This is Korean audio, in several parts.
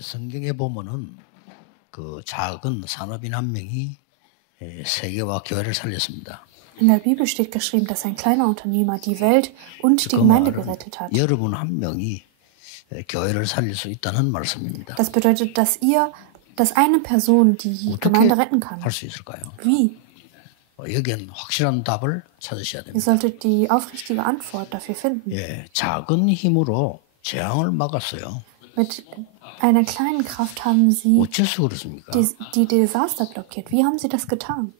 성경에 보면은 그 작은 산업인 한 명이 세계와 교회를 살렸습니다. In der Bibel steht geschrieben, dass ein kleiner Unternehmer die Welt und die 그 Gemeinde 말은 gerettet hat. 여러분 한 명이 교회를 살릴 수 있다는 말씀입니다. Das bedeutet, dass eine Person die Gemeinde retten kann. 할 수 있을까요? Wie? 여기엔 확실한 답을 찾으셔야 Ihr 됩니다. solltet die aufrichtige Antwort dafür finden. 작은 힘으로 재앙을 막았어요. Mit einer kleinen Kraft haben sie 어째서 그렇습니까? die Desaster blockiert. Wie haben sie das getan?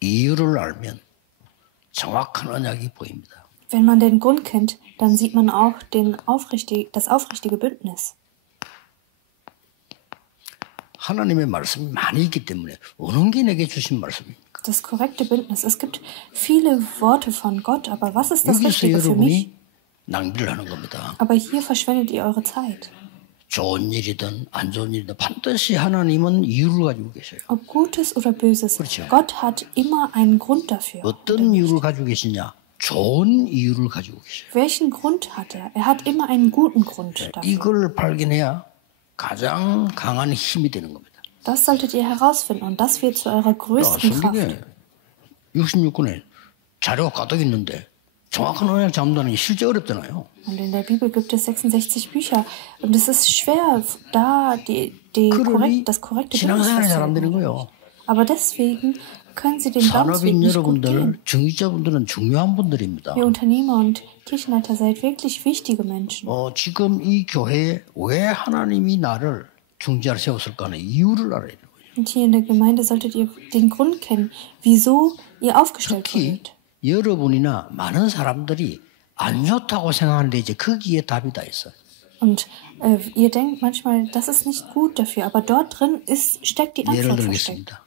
이유를 알면 정확한 언약이 보입니다. Wenn man den Grund kennt, dann sieht man auch das aufrichtige Bündnis. 하나님의 말씀이 많이 있기 때문에 어느 게 내게 주신 말씀입니까? Das korrekte Bündnis. Es gibt viele Worte von Gott, aber was ist das 여기서 Richtige für mich? 여러분이 낭비를 하는 겁니다. Aber hier verschwendet ihr eure Zeit. 좋은 일이든 안 좋은 일이든 반드시 하나님은 이유를 가지고 계셔요. Ob Gutes oder Böses, 그렇죠. Gott hat immer einen Grund dafür. 어떤 이유를 가지고 계시냐? 좋은 이유를 가지고 계셔요. Welchen Grund hat er? Er hat immer einen guten Grund dafür. 이걸 발견해야 가장 강한 힘이 되는 겁니다. Das solltet ihr herausfinden und das wird zu eurer größten Kraft. 성경에 66권에 자료가 가득 있는데 정확한 언약 잡는다는 게 실제 어렵잖아요. Und in der Bibel gibt es 66 Bücher und es ist schwer, da das korrekte Bündnis 신앙생활이 잘 안 되는 festzuhalten. 거예요. Aber deswegen können sie den 산업인 Glaubensweg nicht gut gehen. 여러분들, 중직자분들은 중요한 분들입니다. Ihr Unternehmer und Kirchenleiter seid wirklich wichtige Menschen. 지금 이 교회에 왜 하나님이 나를 중지자로 세웠을까 하는 이유를 알아야 돼요. Und hier in der Gemeinde solltet ihr den Grund kennen, wieso ihr aufgestellt 특히 wurdet. 여러분이나 많은 사람들이 안 좋다고 생각하는데 이제 거기에 답이 다 있어요. Und ihr denkt manchmal, das ist nicht gut dafür, aber dort drin steckt die 예를 Antwort versteckt. 들겠습니다.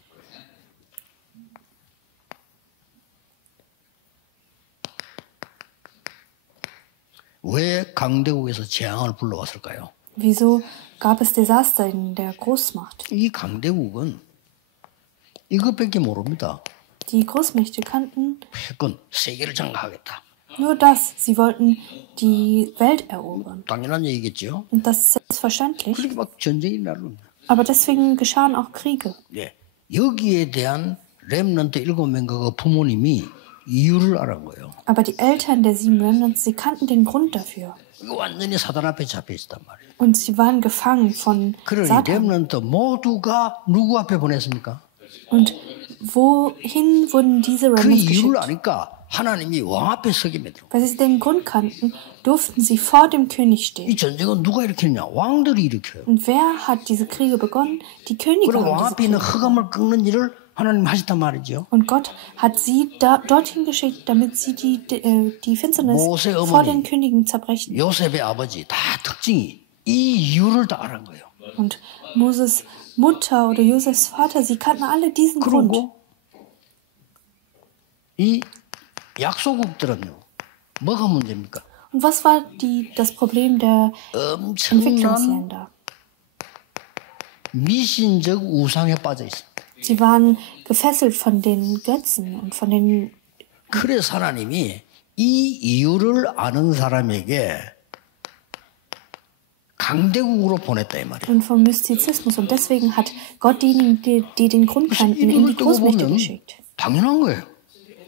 왜 강대국에서 재앙을 불러왔을까요? Wieso gab es Desaster in der Großmacht? 이 강대국은 이것밖에 모릅니다. Die Großmächte kannten 패권, 세계를 장악하겠다. nur das. Sie wollten die Welt erobern. 당연한 얘기겠죠. Und das ist selbstverständlich. 그렇게 막 전쟁이 나릅니다. Aber deswegen geschahen auch Kriege. 네, 여기에 대한 렘넌트 7명과 그 부모님이 이유를 알은 거예요. Aber die Eltern der 7 Remnants, sie kannten den Grund dafür. 이거 완전히 사단 앞에 잡혀 있단 말이에요. Und sie waren gefangen von 그러니 Satan. 렘넌트 모두가 누구 앞에 보냈습니까? Und wohin wurden diese 그 Remnants 이유를 geschickt? 아니까 하나님이 왕 앞에 서게 만들어. Weil sie den Grund kannten, durften sie vor dem König stehen. 이 전쟁은 누가 일으켰냐? 왕들이 일으켜요. Und wer hat diese Kriege begonnen? Die Könige 그리고 왕 haben diese 앞에 있는 Kriege. 흑암을 꺾는 일을 하나님 하셨단 말이죠. Und Gott hat sie dorthin geschickt, damit sie die Finsternis 모세 어머니. vor den Königen zerbrechen. 요셉의 아버지 다 특징이 이 이유를 다 알은 거예요. Und Moses Mutter oder Josefs Vater, sie kannten alle diesen Grund. 그리고 이 약소국들은요, 뭐가 문제입니까? Und was war das Problem der 엄청난 Entwicklungsländer? 미신적 우상에 빠져 있어. Sie waren gefesselt von den Götzen und von den. 그래서 하나님이 이 이유를 아는 사람에게 강대국으로 보냈다 이 말이에요. Und vom Mystizismus. Und deswegen hat Gott diejenigen, die den Grund kannten, in die 이걸 뜨고 Großmächte 보면 geschickt. 당연한 거예요.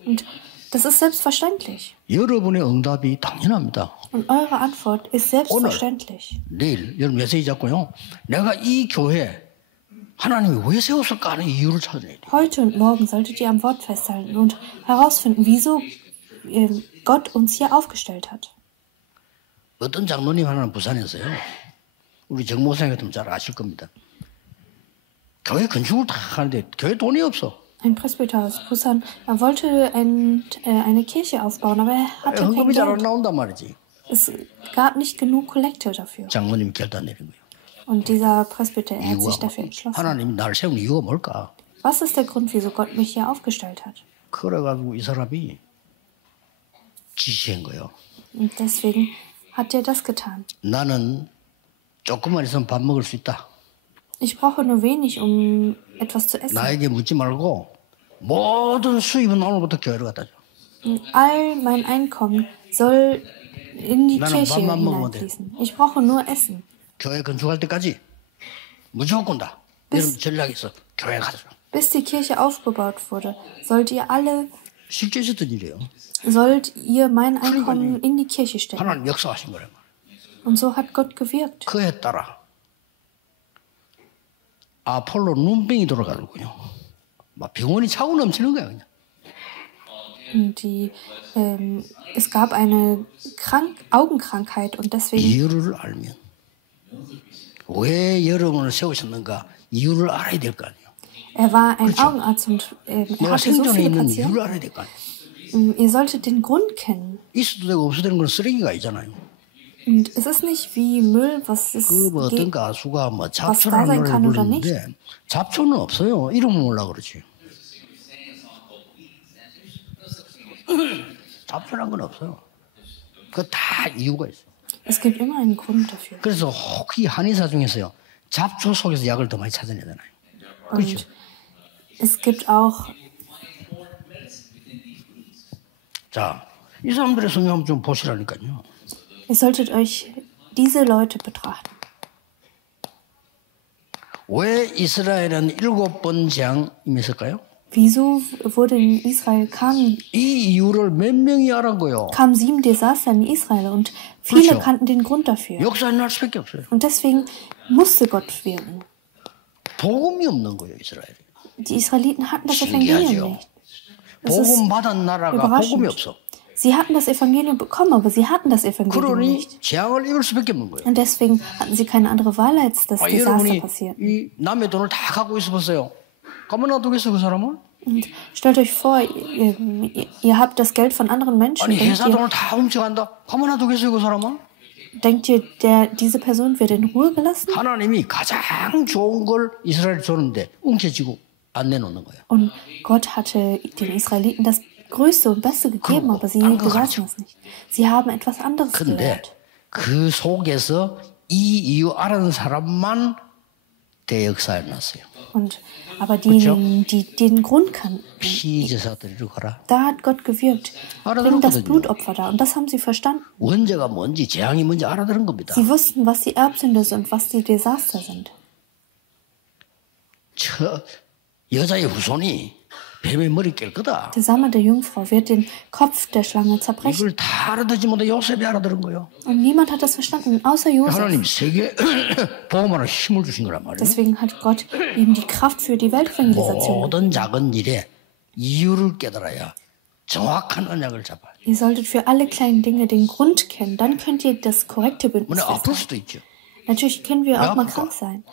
Und das ist selbstverständlich. 여러분의 응답이 당연합니다. Und eure Antwort ist selbstverständlich. 내일 여러분 메시지 잡고요. 내가 이 교회 하나님이 왜 세웠을까 하는 이유를 찾아내야 돼요. Heute und morgen solltet ihr am Wort festhalten und herausfinden, wieso Gott uns hier aufgestellt hat. 어떤 장로님 하나는 부산에서요. 우리 정모생 같으면 잘 아실 겁니다. 교회 건축을 다 하는데 교회 돈이 없어. Ein Presbyter aus Busan, er wollte eine Kirche aufbauen, aber er hatte kein 헌금이 잘 안 Geld. 나온단 말이지. Es gab nicht genug Kollekte dafür. 장모님이 결단 내린 거예요. Und dieser Presbyter, er hat sich 이유가 dafür entschlossen. 하나님이 나를 세운 이유가 뭘까? Was ist der Grund, wieso Gott mich hier aufgestellt hat? 그래가지고 이 사람이 지시한 거예요. Und deswegen hat er das getan. 나는 조금만 있으면 밥 먹을 수 있다. Ich brauche nur wenig, um etwas zu essen. 나에게 묻지 말고 모든 수입은 오늘부터 교회로 갖다 줘. All mein Einkommen soll in die 나는 Kirche 밥만 먹으면 돼. hineinfließen. Ich brauche nur Essen. 교회 건축할 때까지 무조건 다. 여러분 전략에서 교회 가자. Bis die Kirche aufgebaut wurde, 실제 있었던 일이에요. sollt ihr mein Einkommen in die Kirche stecken. 하나님 역사하신 거란 말이에요. Und so hat Gott gewirkt. 그에 따라 아폴로 눈병이 돌아가는군요. 막 병원이 차고 넘치는 거야 그냥. Und es gab eine Augenkrankheit und deswegen 이유를 알면 왜 여러분을 세우셨는가 이유를 알아야 될 거 아니에요. war ein Augenarzt und 내가 hatte so 생존에 viele 있는 Patienten. 이유를 알아야 될 거 아니에요. Ihr solltet den Grund kennen. 있어도 되고 없어도 되는 건 쓰레기가 있잖아요. Und es ist nicht wie Müll, was es 그 어떤 geht. 가수가 da 잡초라는 sein 노래를 kann oder 부르는데 잡초는 없어요. 이름은 몰라 그렇지. 잡초란 건 없어요. 그 다 이유가 있어. Es gibt immer einen Grund dafür. 그래서 혹시 한의사 중에서요 잡초 속에서 약을 더 많이 찾아내잖아요. Und es gibt auch, 자, 이 사람들의 성경 좀 보시라니까요. ihr solltet euch diese Leute betrachten. 왜 이스라엘은 7번 재앙이 있을까요? Wieso wurde in Israel 이 이유를 몇 명이 알은 거요? kamen 7 Desaster in Israel und viele 그렇죠. kannten den Grund dafür. 역사에 날 수밖에 없어요. Und deswegen musste Gott wirken. 복음이 없는 거예요, 이스라엘이. Die Israeliten hatten das 신기하죠. Evangelium nicht. Das ist 복음 받은 나라가 복음이 überraschend. 없어. Sie hatten das Evangelium bekommen, aber sie hatten das Evangelium 그러니 nicht. 재앙을 입을 수밖에 없는 거예요. Und deswegen hatten sie keine andere Wahl, als das Desaster 여러분이 passiert. 이 남의 돈을 다 갖고 있어 보세요. 가만 놔두겠어 그 사람은? Und stellt euch vor, ihr habt das Geld von anderen Menschen. 아니 회사 돈을 다 훔쳐간다. 가만 놔두겠어요 그 사람은? Denkt ihr, diese Person wird in Ruhe gelassen? 하나님이 가장 좋은 걸 이스라엘 줬는데 웅켜지고 안 내놓는 거예요. Und Gott hatte den Israeliten das Größte und Beste gegeben, aber sie besaßen es nicht. Sie haben etwas anderes 근데 gelehrt. 그 속에서 이 이유 아는 사람만 대역사에 났어요. Aber diejenigen, die den Grund kannten, 피제사 드리러 가라. da hat Gott gewirkt. Bring das Blutopfer da. Und das haben sie verstanden. 원죄가 뭔지 재앙이 뭔지 알아들은 겁니다. Sie wussten, was die Erbsünde sind und was die Desaster sind. 저 여자의 후손이 뱀의 머리 깰 거다. Der Samen der Jungfrau wird den Kopf der Schlange zerbrechen. 이걸 다 알아듣지 못해 요셉이 알아들은 거예요. Und niemand hat das verstanden, außer Josef. 하나님 세계 복음하는 힘을 주신 거란 말이에요. Deswegen hat Gott ihm die Kraft für die Weltevangelisation. 모든 작은 일에 이유를 깨달아야 정확한 언약을 잡아요. Ihr solltet für alle kleinen Dinge den Grund kennen, dann könnt ihr das korrekte Bündnis 물론 아플 festhalten. 수도 있죠. Natürlich können wir auch mal krank sein.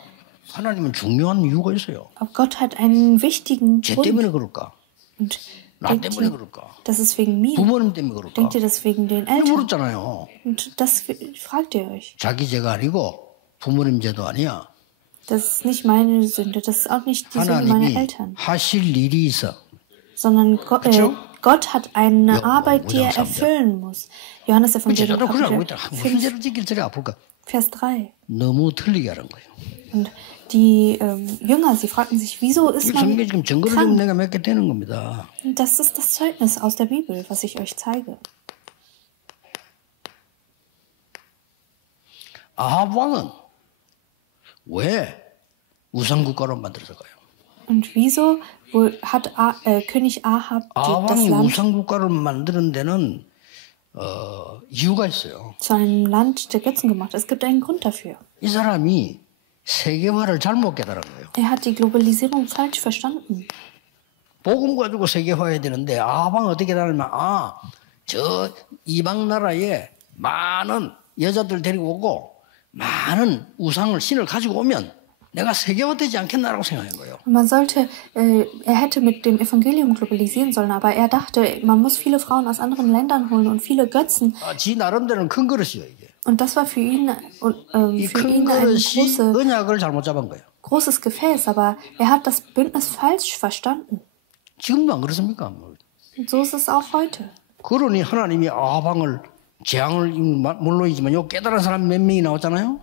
하나님은 중요한 이유가 있어요. Aber Gott hat einen wichtigen 쟤 Grund. 때문에 그럴까? Und 나 denkt 때문에 ihr, 그럴까? das ist wegen mir? 부모님 때문에 그럴까? Denkt ihr das wegen den 이거 Eltern? 물었잖아요. Und das fragt ihr euch. 자기 죄가 아니고 부모님 죄도 아니야. Das ist nicht meine Sünde, das ist auch nicht die Sünde meiner 하나님이 Eltern. 하실 일이 있어. Sondern Gott hat eine Ja, Arbeit, die er Mutter, erfüllen muss. Johannes Evangelium 제자도 그걸 알고 있다. Kapitel 무슨 5, 죄를 지킬 줄이 아플까? Vers 3. 너무 틀리게 하는 거예요. Und die Jünger, sie fragten sich, wieso ist 이 man 성경에 지금 증거를 좀 krank? 내가 몇 개 되는 겁니다. Und das ist das Zeugnis aus der Bibel, was ich euch zeige. 아합 왕은 왜 우상국가로 만들었을까요? Und wieso hat König Ahab das 아합이 Land 우상국가를 만드는 데는 이유가 있어요. zu einem Land der Götzen gemacht? Es gibt einen Grund dafür. 이 사람이 세계화를 잘못 깨달은 거예요. Er hat die Globalisierung falsch verstanden. 복음 가지고 세계화해야 되는데 아합은 어떻게 깨달으면 저 이방 나라에 많은 여자들 데리고 오고 많은 우상을 신을 가지고 오면 내가 세계화되지 않겠나라고 생각한 거예요. Man sollte, er hätte mit dem Evangelium globalisieren sollen, aber er dachte, man muss viele Frauen aus anderen Ländern holen und viele Götzen. 지 나름대로는 큰 그릇이요 이게. Und das war für ihn, 이 für 큰 ihn ein 그릇이 언약을 잘못 잡은 거예요. großes Gefäß, aber er hat das Bündnis falsch verstanden. 지금도 안 그렇습니까? Und so ist es auch heute. 그러니 하나님이 아방을 재앙을 물론이지만 요 깨달은 사람 몇 명이 나왔잖아요.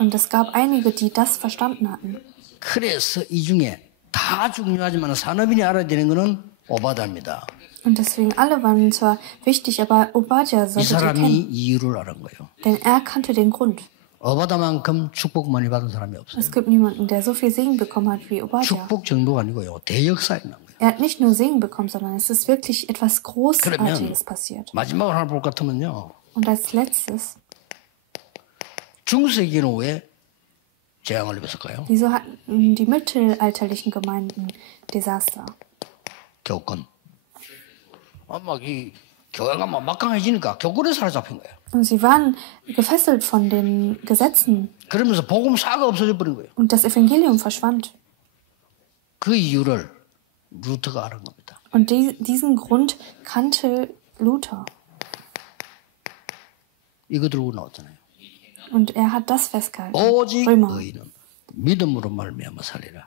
Und es gab einige, die das verstanden hatten. 그래서 이 중에 다 중요하지만 산업인이 알아야 되는 거는 오바다입니다. Und deswegen alle waren zwar wichtig, aber Obadja 이 solltet ihr 사람이 kennen, 이유를 아는 거예요. denn er kannte den Grund. 오바다만큼 축복 많이 받은 사람이 없어요. Es gibt niemanden, der so viel Segen bekommen hat wie Obadja. 축복 정도가 아니고요. 대역사 있는 거예요. Er hat nicht nur Segen bekommen, sondern es ist wirklich etwas 그러면 Großartiges passiert. 마지막으로 하나 볼 것 같으면요. Und als letztes, 중세기는 왜 재앙을 입었을까요? wieso hatten die mittelalterlichen Gemeinden Desaster? 교권. 막이 교회가 막 막강해지니까 교권에 사로잡힌 거예요. Und sie waren gefesselt von den Gesetzen 그러면서 복음 사가 없어져 버린 거예요. und das Evangelium verschwand. 그 이유를 루터가 알은 겁니다. Und diesen Grund kannte Luther. 이거 들고 나왔잖아요. Und er hat das festgehalten. 오직 Römer. 의인은 믿음으로 말미암아 살리라.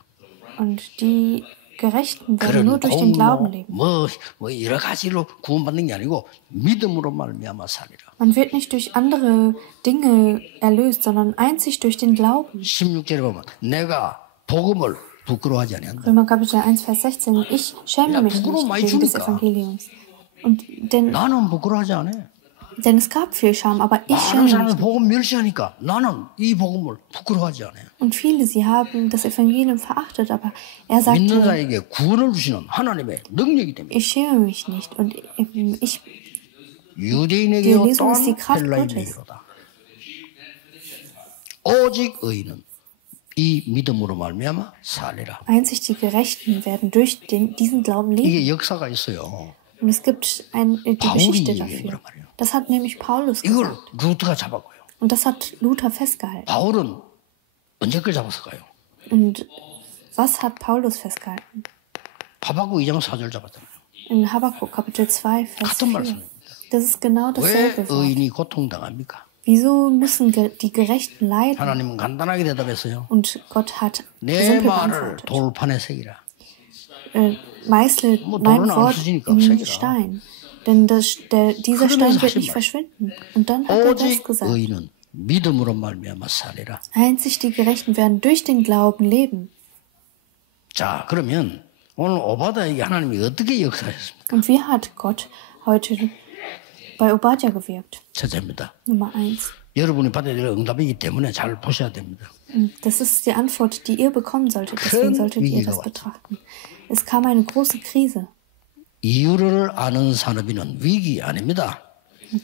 Und die Gerechten werden 그런 nur durch den Glauben 공로 leben. 뭐 여러 가지로 구원받는 게 아니고 믿음으로 말미암아 살리라. Man wird nicht durch andere Dinge erlöst, sondern einzig durch den Glauben. 16절에 보면 내가 복음을 부끄러워하지 아니한다. Römer Kapitel 1, Vers 16. Ich schäme mich 부끄러워 nicht 많이 wegen des 주니까. Evangeliums. Und 나는 부끄러워하지 않아. denn es gab viel Scham, aber ich 많은 schäme mich 사람이 nicht. 복음 멸시하니까 나는 이 복음을 부끄러워하지 않아요. Und viele, sie haben das Evangelium verachtet, aber er 믿는 sagte, 자에게 구원을 주시는 하나님의 능력이 됩니다. ich schäme mich nicht. Und ich 유대인에게요 Die Lesung ist 또한 die Kraft 헬라인에게로다. 오직 의인은 이 믿음으로 말미암아 살리라. einzig die Gerechten werden durch diesen Glauben leben. 이게 역사가 있어요. Und es gibt die 바울이 Geschichte 얘기한 거란 dafür. 말이에요. Das hat nämlich Paulus 이걸 gesagt. 루트가 잡았고요. Und das hat Luther festgehalten. 바울은 언제까지 잡았을까요? Und was hat Paulus festgehalten? 하박국 2장 4절 잡았잖아요. In Habakkuk Kapitel 2, Vers 같은 4. 말씀입니다. Das ist genau 왜 dasselbe Wort. 의인이 고통당합니까? Wieso müssen die Gerechten leiden? 하나님은 간단하게 대답했어요. Und Gott hat 내 simpel 말을 beantwortet. 돌판에 새기라. Meißelt 뭐 mein 돌은 안 Wort 부수니까 in 새기라. Stein. Denn dieser Stein 그러면서 wird 하신 nicht 말. verschwinden. Und dann hat er das 오직 gesagt. 의인은 믿음으로 말미암아 살리라. Einzig die Gerechten werden durch den Glauben leben. 자, 그러면 오늘 오바다에게 하나님이 어떻게 역사했습니까? Und wie hat Gott heute bei Obadja gewirkt? 첫째입니다. Nummer 1. 여러분이 받아야 될 응답이기 때문에 잘 보셔야 됩니다. Das ist die Antwort, die ihr bekommen solltet. Deswegen solltet ihr das betrachten. Es kam eine große Krise. 이유를 아는 산업인은 위기 아닙니다.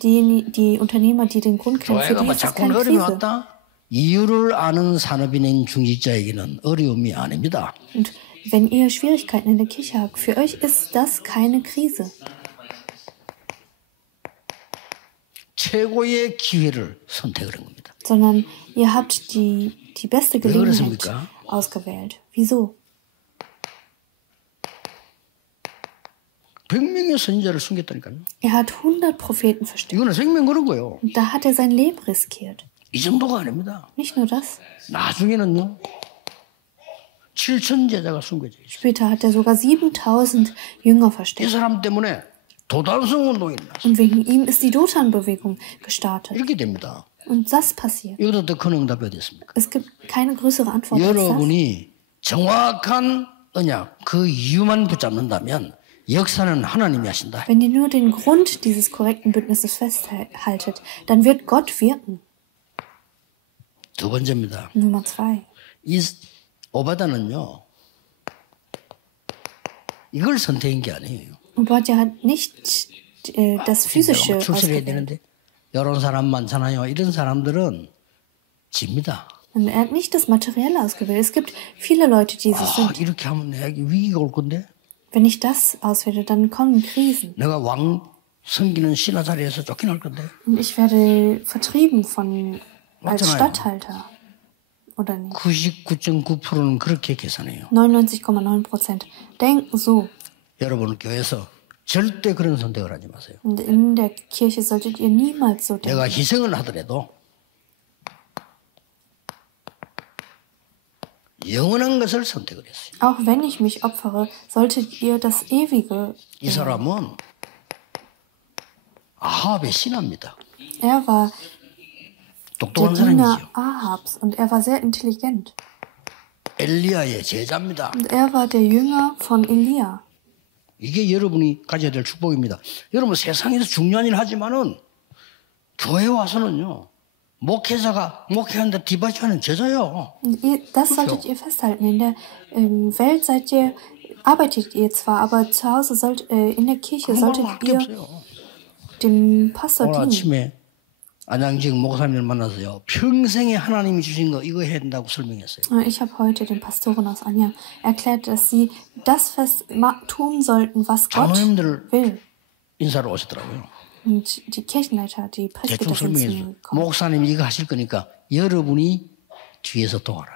Die Unternehmer, die den Grund kennen, für 교회가 die 뭐 ist es 자꾸 keine 어려움이 Krise. 왔다? 이유를 아는 산업인인 중직자에게는 어려움이 아닙니다. Und wenn ihr Schwierigkeiten in der Kirche habt, für euch ist das keine Krise. 최고의 기회를 선택을 한 겁니다. Sondern ihr habt die beste 왜 Gelegenheit 그렇습니까? ausgewählt. Wieso? 100명의 선지자를 숨겼다니까요. Er hat 100 Propheten versteckt. 이거는 생명 그런 거예요. Und da hat er sein Leben riskiert. 이 정도가 아닙니다. Nicht nur das. 나중에는요. 7천 제자가 숨겨져 있어요. Später hat er sogar 7000 Jünger 이 versteckt. 사람 때문에 도단성 운동이 일어났어요. Und wegen ihm ist die Dothan-Bewegung gestartet. 이렇게 됩니다. Und das passiert. 이보다 더 큰 응답이 어디 있습니까? Es gibt keine größere Antwort als das. 여러분이 정확한 언약, 그 이유만 붙잡는다면 역사는 하나님이 하신다. Wenn ihr nur den Grund dieses korrekten Bündnisses festhaltet, dann wird Gott wirken. 두 번째입니다. Nummer 2. 이 오바다는요. 이걸 선택한 게 아니에요. Obadja hat nicht das Physische 출세해야 ausgewählt. 되는데 이런 사람 많잖아요. 이런 사람들은 집니다. Und er hat nicht das Materielle ausgewählt. Es gibt viele Leute, die so sind. 이렇게 하면 내게 위기가 올 건데 Wenn ich das auswähle, dann kommen Krisen. 내가 왕 섬기는 신하 자리에서 쫓겨날 건데 Und ich werde vertrieben als 맞잖아요. Statthalter. Oder nicht? 99.9%는 그렇게 계산해요. 99,9% denken so. 여러분 교회에서 절대 그런 선택을 하지 마세요. Und in der Kirche solltet ihr niemals so denken. 내가 희생을 하더라도 영원한 것을 선택을 했어요. Auch wenn ich mich opfere, solltet ihr das Ewige. 이 사람은 아합의 신하입니다. Er war der 똑똑한 Diener 사람이지요. Ahabs und er war sehr intelligent. 엘리야의 제자입니다. Und er war der Jünger von Elia. 이게 여러분이 가져야 될 축복입니다. 여러분 세상에서 중요한 일 하지만은 교회 와서는요. 목회자가 목회하는데 디바이스하는 제자요. Das solltet ihr festhalten. In der Welt arbeitet ihr zwar, aber zu Hause in der Kirche solltet ihr dem Pastor 오늘 dienen. 아침에 안양직 목사님을 만나서요. 평생에 하나님이 주신 거 이거 해야 된다고 설명했어요. Ich habe heute den Pastoren aus Anyang erklärt, dass sie das fest tun sollten, was Gott 장로님들 will. 인사로 오시더라고요. Und die Kirchenleiter, die Presbyter 대충 sind zu mir 설명했어요. gekommen. 목사님이 이거 하실 거니까 여러분이 뒤에서 도와라.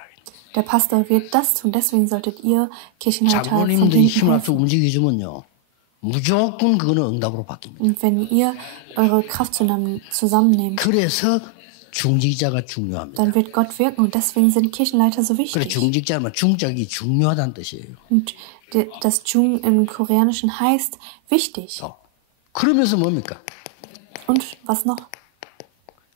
Der Pastor wird das tun, deswegen solltet ihr Kirchenleiter von 장로님들이 hinten 힘을 helfen. 합쳐 움직여주면요. 무조건 그거는 응답으로 바뀝니다. Und wenn ihr eure Kraft zusammennehmt, 그래서 중직자가 중요합니다. dann wird Gott wirken und deswegen sind Kirchenleiter so 그래 wichtig. 중직자면 중적이 중요하다는 뜻이에요. Und das Jung im Koreanischen heißt wichtig. 그러면서 뭡니까? Und was noch?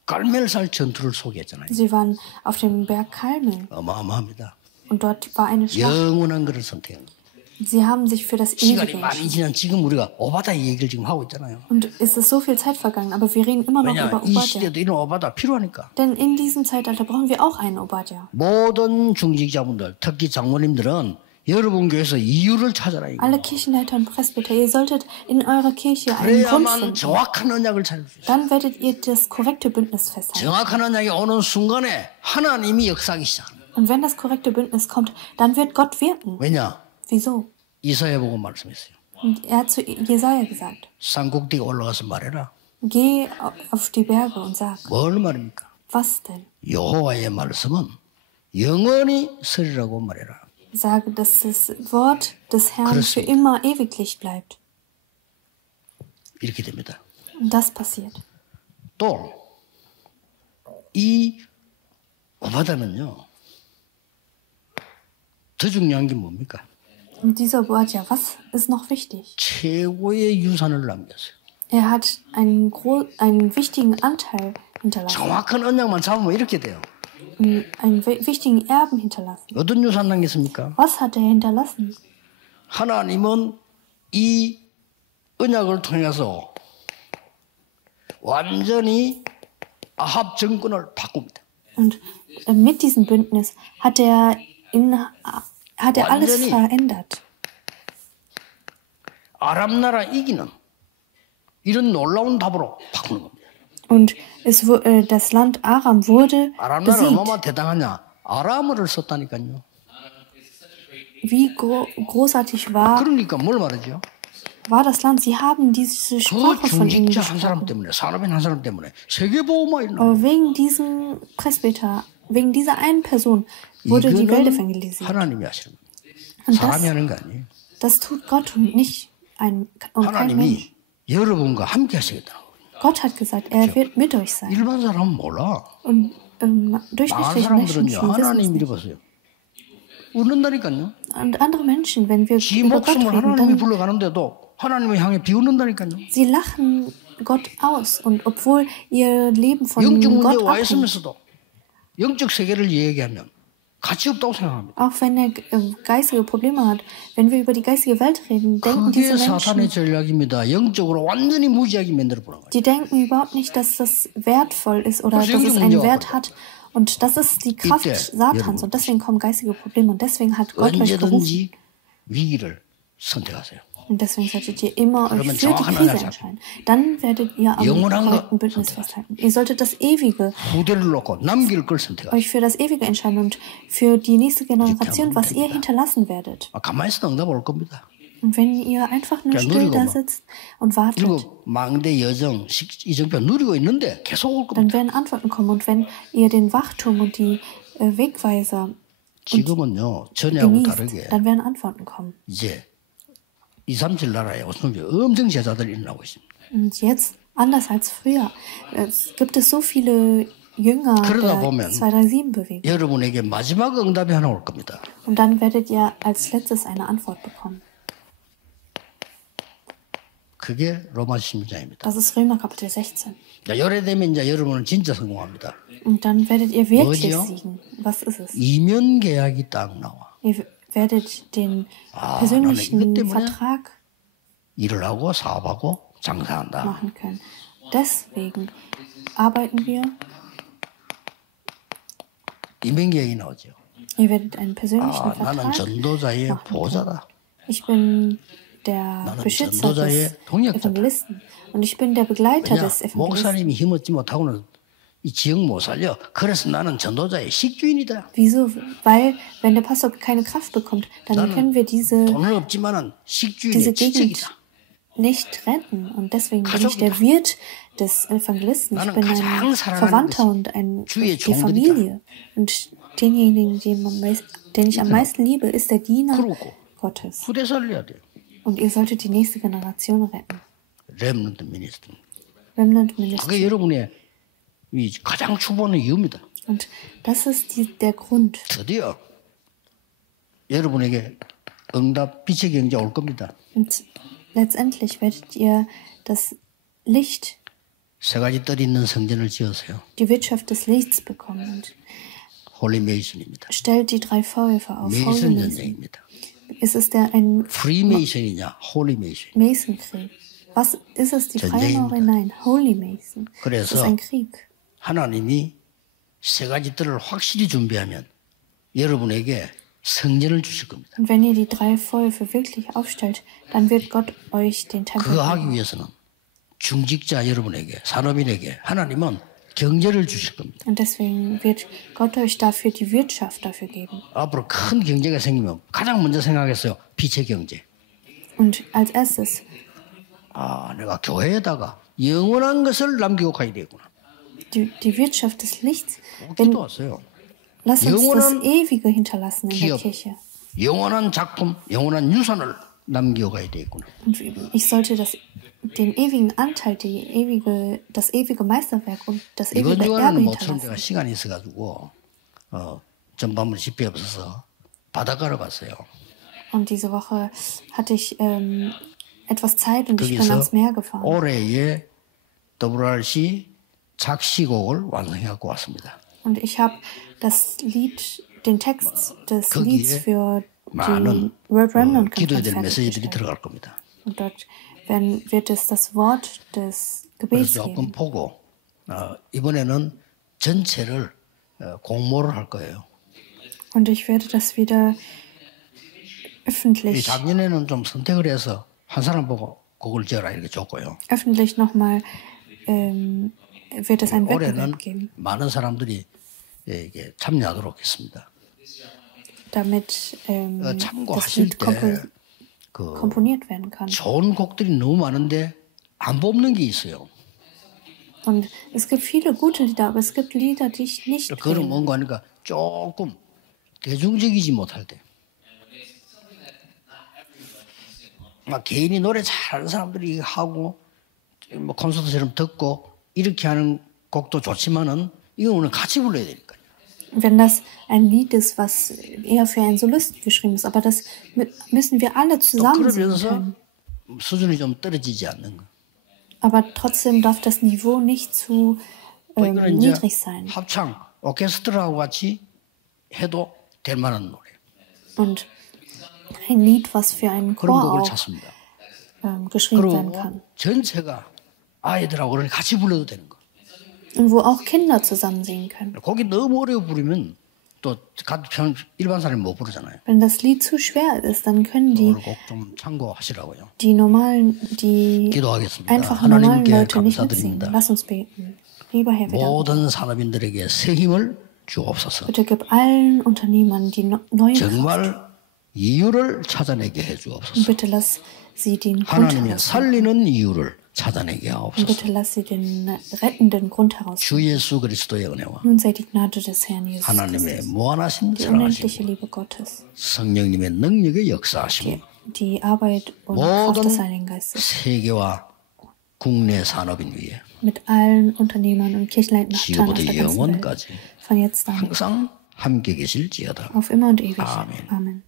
갈멜살 전투를 소개했잖아요. Sie waren auf dem Berg Karmel 어마어마합니다. und dort war eine Schlacht. 영원한 것을 선택한 거예요. Sie haben sich für das 시간이 Ewige 많이 entschieden. 지난 지금 우리가 오바다 얘기를 지금 하고 있잖아요. Und es ist so viel Zeit vergangen, aber wir reden immer noch 왜냐 über 이 Obadja. 시대도 이런 오바다 필요하니까. Denn in diesem Zeitalter brauchen wir auch einen Obadja. 모든 중직자분들, 특히 장모님들은 여러분 교회에서 이유를 찾아라. 이거. Alle Kirchenleiter und Presbyter, ihr solltet in eurer Kirche einen Grund 그래야만 finden. 정확한 언약을 찾을 수 있어요. Dann werdet ihr das korrekte Bündnis festhalten. 정확한 언약이 오는 순간에 하나님이 역사하기 시작합니다. Und wenn das korrekte Bündnis kommt, dann wird Gott wirken. 왜냐? Wieso? 이사야 보고 말씀했어요. Und er hat zu Jesaja gesagt, 산꼭대기 올라가서 말해라. geh auf die Berge und sag, 뭘 말입니까? was denn? 여호와의 말씀은 영원히 서리라고 말해라. Sage, dass das Wort des Herrn für immer ewiglich bleibt. 이렇게 됩니다. Und das passiert. 또 이 오바다는요. 더 중요한 게 뭡니까? Und dieser Obadja, was ist noch wichtig? 최고의 유산을 남겼어요. Er hat einen wichtigen Anteil hinterlassen, 정확한 언약만 잡으면 이렇게 돼요. einen wichtigen Erben hinterlassen. 어떤 유산 남겼습니까? Was hat er hinterlassen? 하나님은 이 언약을 통해서 완전히 아합 정권을 바꿉니다. Und mit diesem Bündnis hat er alles verändert. 아람 나라 이기는 이런 놀라운 답으로 바꾸는 겁니다. Und das Land Aram wurde 아람 나라 besiegt. 얼마나 대단하냐? 아람어를 썼다니까요. Wie großartig 그러니까 뭘 말하죠? war das Land? Sie haben diese 그 Sprache von ihnen 중직자 한 사람 gesprochen. 때문에 산업인 한 사람 때문에 세계보험이 일어나. Aber wegen diesem Presbyter, wegen dieser einen Person wurde die Welt 이거는 evangelisiert. 하나님이 하시는 거예요. Und 사람이 하는 거 아니에요. das tut Gott und nicht kein Mensch. 하나님이 여러분과 함께 하시겠다. Gott hat gesagt, er wird mit euch sein. 일반 사람은 몰라. Und 망한 durchschnittliche Menschen 사람들은요. wissen es 하나님 nicht. 잃어봤어요. 웃는다니까요. Und andere Menschen, wenn wir 지 über Gott 목숨을 reden, 하나님이 dann 불러가는데도 하나님을 향해 비웃는다니까요. sie lachen Gott aus. Und obwohl ihr Leben von 영적 문제에 Gott 와 abhängt, 있으면서도 영적 세계를 얘기하면 가치 없다고 생각합니다. auch wenn er geistige Probleme hat, wenn wir über die geistige Welt reden, denken 그게 diese 사탄의 Menschen, 전략입니다. 영적으로 완전히 무지하게 만들어 보는 거예요. die denken überhaupt nicht, dass das wertvoll ist oder 그래서 dass es 영적 einen 문제가 Wert hat. Und das ist die Kraft 이때 Satans. 여러분, Und deswegen kommen geistige Probleme. Und deswegen hat Gott euch gerufen. 언제든지 위기를 선택하세요. Und deswegen solltet ihr immer euch 그러면 für die 정확한 Krise 언약을 entscheiden. Dann werdet ihr am 영원한 korrekten 거 Bündnis festhalten. Ihr solltet das Ewige, 후대를 놓고 남길 걸 선택하세요. euch für das Ewige entscheiden und für die nächste Generation, was ihr hinterlassen werdet. 가만히 있어도 응답 올 겁니다. Und wenn ihr einfach nur Ja, still 누리고 da 막. sitzt und wartet, 그리고 망대 여정 이정표 누리고 있는데 계속 올 겁니다. dann werden Antworten kommen. Und wenn ihr den Wachturm und die Wegweiser 지금은요 전하고 genießt, 다르게 dann werden Antworten kommen. 이제 237 나라에 엄청 제자들이 일어나고 있습니다. Und jetzt, anders als früher, gibt es so viele Jünger 그러다 der 보면 237-Bewegung. 여러분에게 마지막 응답이 하나 올 겁니다. Und dann werdet ihr als letztes eine Antwort bekommen. 그게 로마 16장입니다. Das ist Römer Kapitel 16. 자, 요래 되면 이제 여러분은 진짜 성공합니다. Und dann werdet ihr wirklich 뭐지요? siegen. Was ist es? 이면 계약이 딱 나와. Ihr werdet den 나는 이것 persönlichen 때문에 Vertrag 일을 하고 사업하고 장사한다. machen können. Deswegen arbeiten wir. 임명계획이 나오죠. Ihr werdet einen persönlichen 나는 Vertrag 전도자의 machen können. 보호자다. Ich bin der 나는 Beschützer des 전도자의 동역자다. Evangelisten und ich bin der Begleiter 왜냐? des Evangelisten. 목사님이 힘없지 못하고는 이 지역 못 살려. 그래서 나는 전도자의 식주인이다. Wieso? Weil, wenn der Pastor keine Kraft bekommt, dann können wir diese 돈은 없지만은 식주인의 Gegend 친척이다. nicht retten. Und deswegen bin ich der Wirt des Evangelisten. Ich bin ein Verwandter und die Familie. Und denjenigen, den ich am meisten liebe, ist der Diener Gottes. 후대 살려야 돼. Und ihr solltet die nächste Generation retten. 렘넌트 미니스트리. Remnant 그게 Ministry. 여러분의 이 가장 주보는 이유입니다. Und das ist der Grund. 드디어 여러분에게 응답 빛의 경제 올 겁니다. Und letztendlich werdet ihr das Licht, 세 가지 뜰이 있는 성전을 지으세요. die Wirtschaft des Lichts bekommen. Und 홀리 메이슨입니다. stellt die drei Vorwürfe auf. Holy 메이슨 Mason. 전쟁입니다. Ist es ein 프리메이슨이냐, 홀리 메이슨. Mason-Krieg? Was ist es, die Freimaurerei? Nein, Holy Mason. Es ist 그래서 ein Krieg. 하나님이 세 가지 뜰을 확실히 준비하면 여러분에게 성전을 주실 겁니다. Und wenn ihr die drei Vorwürfe wirklich aufstellt, dann wird Gott euch den Tempel 그거 하기 geben. 위해서는 중직자 여러분에게, 산업인에게 하나님은 경제를 주실 겁니다. Und deswegen wird Gott euch dafür die Wirtschaft dafür geben. 앞으로 큰 경제가 생기면 가장 먼저 생각했어요. 빛의 경제. Und als erstes, 내가 교회에다가 영원한 것을 남기고 가야 되겠구나. die Wirtschaft des Lichts. Wenn, 기도하세요. lass uns das 영원한 Ewige hinterlassen in der 기업, Kirche. 영원한 작품, 영원한 유산을 남기고 가야 되겠구나. Und ich sollte den ewigen Anteil, das ewige Meisterwerk und das 이번 ewige Erbe 주간은 모처럼 제가 hinterlassen. 시간이 있어가지고 전반물 집회 없어서 바닷가로 갔어요. Und diese Woche hatte ich etwas Zeit und ich bin 거기서 ans Meer gefahren. 올해의 WRC 작시곡을 완성해갖고 왔습니다. Und ich habe den Text des 거기에 Lieds für die 많은 World Remnant 기도에 Conference 대한 메시지들이 fertiggestellt. 들어갈 겁니다. Und dort wird es das Wort des Gebets 그래서 geben. 조금 보고 이번에는 전체를 공모를 할 거예요. Und ich werde das wieder öffentlich 작년에는 좀 선택을 해서 한 사람 보고 곡을 지어라 이렇게 줬고요. nochmal wird es einen 올해는 Wettbewerb geben, 많은 사람들이 이게 참여하도록 했습니다. damit das 참고하실 Lied 때 komponiert werden kann. 좋은 곡들이 너무 많은데 안 뽑는 게 있어요. Und es gibt viele gute Lieder, aber es gibt Lieder, die ich nicht 그거는 wähle. 뭔가 하니까 조금 대중적이지 못할 때. 막 개인이 노래 잘하는 사람들이 하고 뭐 콘서트처럼 듣고 이렇게 하는 곡도 좋지만은 이건 오늘 같이 불러야 되니까요. Wenn das ein Lied ist, was eher für einen Solisten geschrieben ist, aber das müssen wir alle 또 zusammen singen 그러면서 können. 수준이 좀 떨어지지 않는 거. Aber trotzdem darf das Niveau nicht zu 또 이거는 이제 niedrig sein. 합창, 오케스트라하고 같이 해도 될 만한 노래. Und ein Lied, was für einen 그런 Chor 곡을 auch 찾습니다. geschrieben werden 그리고 kann. 전체가 아이들하고 그러니 같이 불러도 되는 거. Und wo auch Kinder zusammen singen können. 곡이 너무 어려워 부르면 또 일반 사람이 못 부르잖아요. Wenn das Lied zu schwer ist, dann können 오늘 곡 좀 참고하시라고요. die 기도하겠습니다. einfachen normalen 하나님께 Leute nicht mitsingen. 감사드립니다. Lass uns beten. Lieber Herr, wir danken. 모든 산업인들에게 새 힘을 주옵소서. Bitte gib allen Unternehmern die neue Kraft. 정말 이유를 찾아내게 Und 해주옵소서. bitte lass sie den Grund 하나님이 herausfinden. 살리는 이유를 찾아내게 Und 하옵소서. bitte lass sie den rettenden Grund herausfinden. 주 예수 그리스도의 은혜와 Nun sei die Gnade des Herrn Jesus 하나님의 Christus, 무한하신 die 사랑하심, unendliche Liebe Gottes, 성령님의 능력의 역사하심, die Arbeit und Kraft des 모든 Heiligen Geistes 세계와 국내 산업인 위에 mit allen Unternehmern und Kirchenleitern auf 지금부터 der ganzen Welt, 영원까지 von jetzt an 항상 함께 계실지어다. auf immer und ewig. Amen. Amen.